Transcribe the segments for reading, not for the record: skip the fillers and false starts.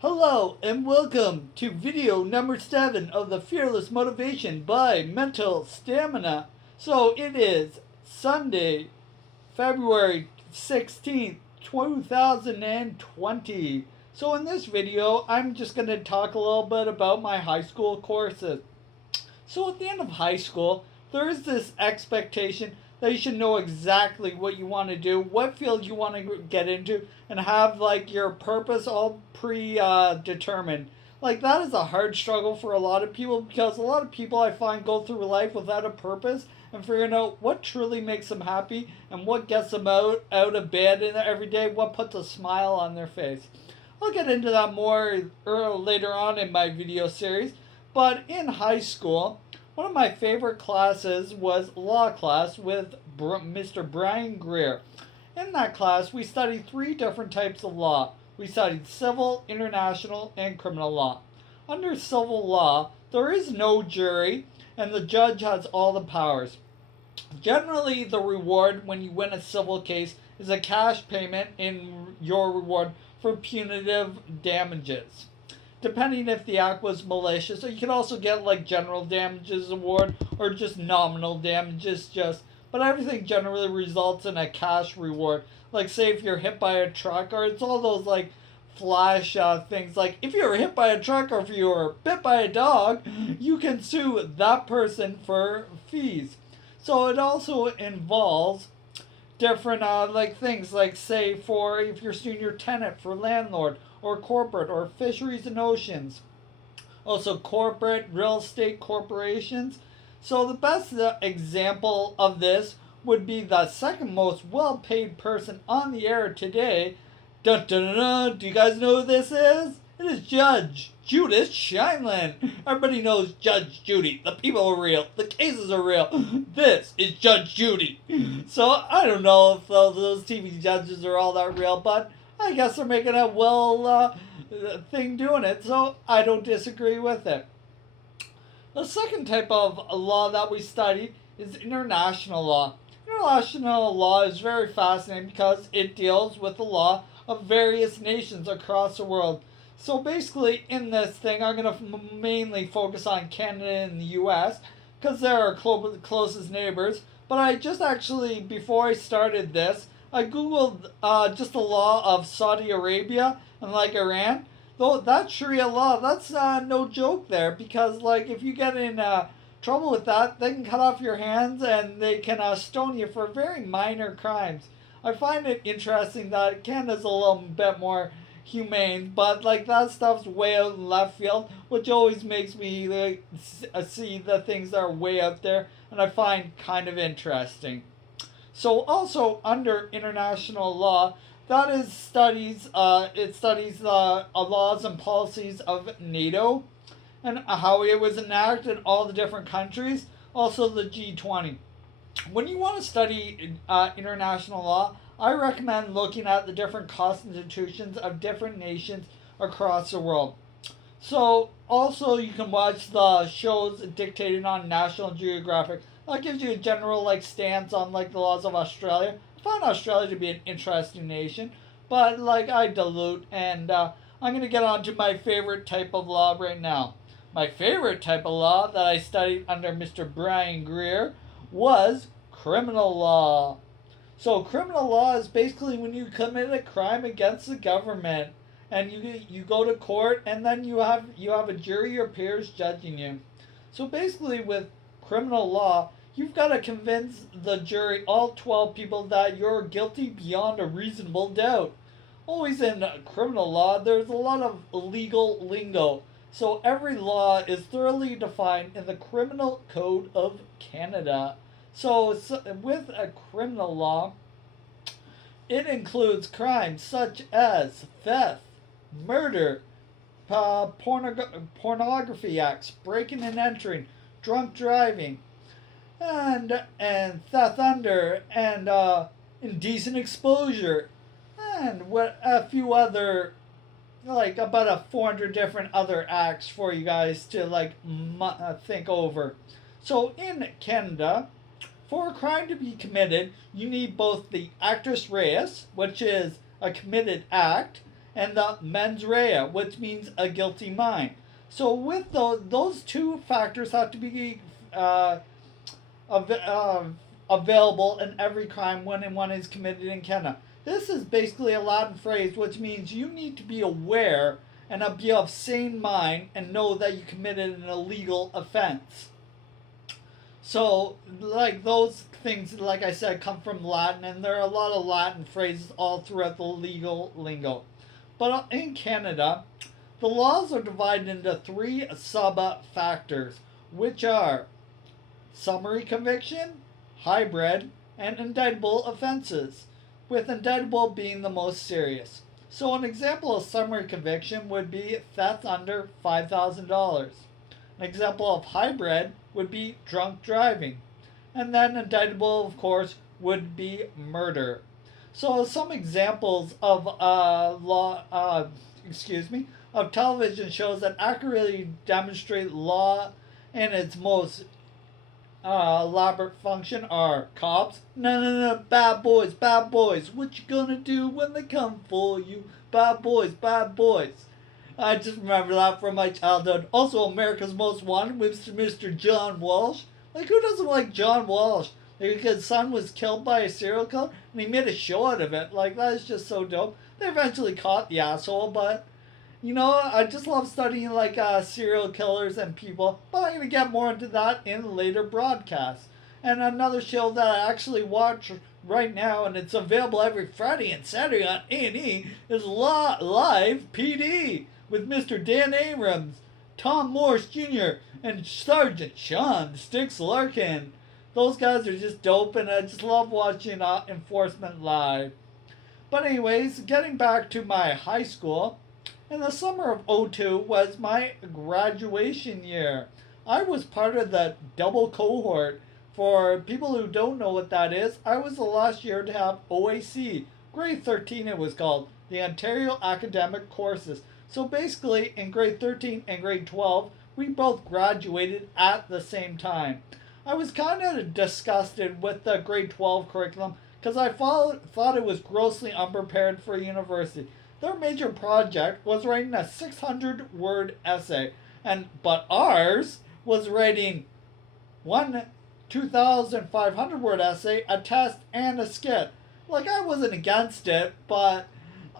Hello and welcome to video number 7 of the Fearless Motivation by Mental Stamina. So it is Sunday, February 16th, 2020. So in this video, I'm just going to talk a little bit about my high school courses. So at the end of high school, there is this expectation that you should know exactly what you want to do, what field you want to get into, and have like your purpose all predetermined. Like that is a hard struggle for a lot of people because a lot of people I find go through life without a purpose and figuring out what truly makes them happy and what gets them out of bed every day, what puts a smile on their face. I'll get into that more later on in my video series. But in high school, one of my favorite classes was law class with Mr. Brian Greer. In that class, we studied 3 different types of law. We studied civil, international, and criminal law. Under civil law, there is no jury, and the judge has all the powers. Generally, the reward when you win a civil case is a cash payment in your reward for punitive damages, depending if the act was malicious. Or you can also get like general damages award or just nominal damages, but everything generally results in a cash reward. Like say if you're hit by a truck, or it's all those like flash things, like if you were hit by a truck or if you were bit by a dog, you can sue that person for fees. So it also involves different like things, like say for if you're suing your tenant for landlord or corporate or fisheries and oceans, also corporate real estate corporations. So the best example of this would be the second most well paid person on the air today. Dun, dun, dun, dun. Do you guys know who this is? It is Judge Judith Shineland. Everybody knows Judge Judy. The people are real. The cases are real. This is Judge Judy. So I don't know if those TV judges are all that real, but I guess they're making a thing doing it, so I don't disagree with it. The second type of law that we study is international law. International law is very fascinating because it deals with the law of various nations across the world. So basically, in this thing, I'm going to mainly focus on Canada and the US because they're our closest neighbors. But I just actually, before I started this, I googled just the law of Saudi Arabia and like Iran. Though that Sharia law, that's no joke there, because like if you get in trouble with that, they can cut off your hands and they can stone you for very minor crimes. I find it interesting that Canada's a little bit more humane, but like that stuff's way out in left field, which always makes me like see the things that are way out there, and I find kind of interesting. So also under international law, that is studies. It studies the laws and policies of NATO and how it was enacted in all the different countries. Also the G20. When you want to study international law, I recommend looking at the different constitutions of different nations across the world. So also you can watch the shows dictated on National Geographic. That gives you a general like stance on like the laws of Australia. I find Australia to be an interesting nation, but like I dilute, and I'm gonna get on to my favorite type of law right now. My favorite type of law that I studied under Mr. Brian Greer was criminal law. So criminal law is basically when you commit a crime against the government, and you go to court, and then you have a jury or peers judging you. So basically with criminal law, you've got to convince the jury, all 12 people, that you're guilty beyond a reasonable doubt. Always in criminal law, there's a lot of legal lingo. So every law is thoroughly defined in the Criminal Code of Canada. So with a criminal law, it includes crimes such as theft, murder, pornography acts, breaking and entering, drunk driving, and theft under, and indecent exposure, and what a few other, like about a 400 different other acts for you guys to like think over. So in Canada, for a crime to be committed, you need both the actus reus, which is a committed act, and the mens rea, which means a guilty mind. So with those two factors have to be av- uh, available in every crime when one is committed in Canada. This is basically a Latin phrase which means you need to be aware and be of sane mind and know that you committed an illegal offense. So, like those things, like I said, come from Latin, and there are a lot of Latin phrases all throughout the legal lingo. But in Canada, the laws are divided into three sub-factors, which are summary conviction, hybrid, and indictable offenses, with indictable being the most serious. So an example of summary conviction would be theft under $5,000. An example of hybrid would be drunk driving. And then indictable, of course, would be murder. So some examples of of television shows that accurately demonstrate law in its most elaborate function are Cops. No, bad boys. What you gonna do when they come for you? Bad boys. I just remember that from my childhood. Also, America's Most Wanted with Mr. John Walsh. Like, who doesn't like John Walsh? Like, his son was killed by a serial killer, and he made a show out of it. Like, that is just so dope. They eventually caught the asshole, but, you know, I just love studying, like, serial killers and people. But I'm going to get more into that in later broadcasts. And another show that I actually watch right now, and it's available every Friday and Saturday on A&E, is Live PD with Mr. Dan Abrams, Tom Morse Jr., and Sergeant Sean Sticks Larkin. Those guys are just dope, and I just love watching Enforcement Live. But anyways, getting back to my high school, in the summer of '02 was my graduation year. I was part of the double cohort. For people who don't know what that is, I was the last year to have OAC, grade 13 it was called, the Ontario Academic Courses. So basically, in grade 13 and grade 12, we both graduated at the same time. I was kind of disgusted with the grade 12 curriculum because I thought it was grossly unprepared for university. Their major project was writing a 600-word essay, but ours was writing one 2,500-word essay, a test, and a skit. Like, I wasn't against it, but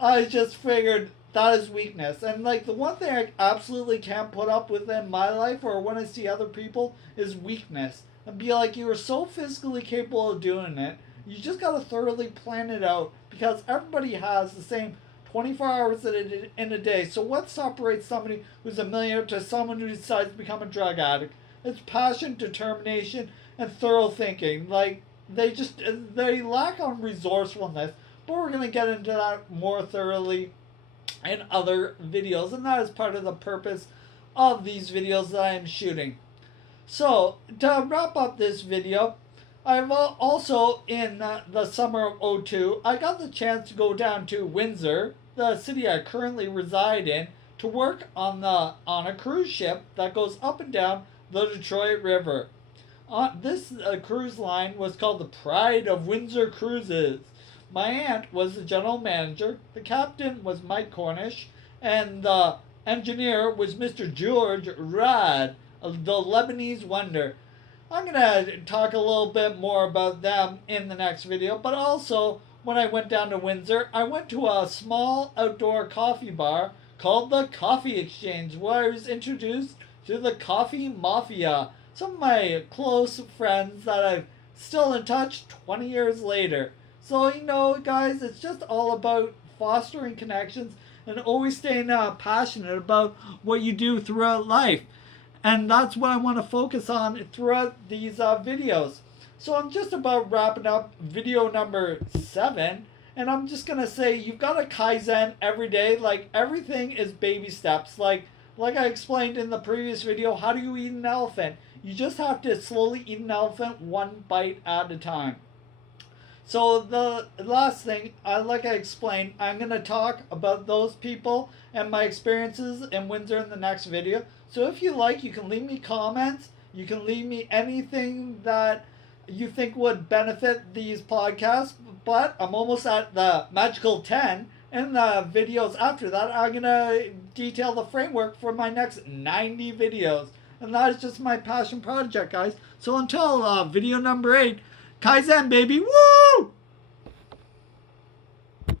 I just figured that is weakness. And, like, the one thing I absolutely can't put up with in my life or when I see other people is weakness. And be like, you are so physically capable of doing it, you just gotta thoroughly plan it out because everybody has the same 24 hours in a day. So what separates somebody who's a millionaire to someone who decides to become a drug addict? It's passion, determination, and thorough thinking. Like, they lack on resourcefulness, but we're going to get into that more thoroughly in other videos, and that is part of the purpose of these videos that I am shooting. So, to wrap up this video, I've also, in the summer of '02, I got the chance to go down to Windsor, the city I currently reside in, to work on a cruise ship that goes up and down the Detroit River. This cruise line was called the Pride of Windsor Cruises. My aunt was the general manager, the captain was Mike Cornish, and the engineer was Mr. George Rad, the Lebanese wonder. I'm going to talk a little bit more about them in the next video, but also when I went down to Windsor, I went to a small outdoor coffee bar called the Coffee Exchange, where I was introduced to the Coffee Mafia, some of my close friends that I'm still in touch 20 years later. So, you know, guys, it's just all about fostering connections and always staying passionate about what you do throughout life. And that's what I want to focus on throughout these videos. So I'm just about wrapping up video number 7. And I'm just going to say you've got to Kaizen every day. Like, everything is baby steps. Like I explained in the previous video, how do you eat an elephant? You just have to slowly eat an elephant one bite at a time. So the last thing, like I explained, I'm going to talk about those people and my experiences in Windsor in the next video. So if you like, you can leave me comments. You can leave me anything that you think would benefit these podcasts. But I'm almost at the magical 10. In the videos after that, I'm going to detail the framework for my next 90 videos. And that is just my passion project, guys. So until video number 8, Kaizen, baby. Woo!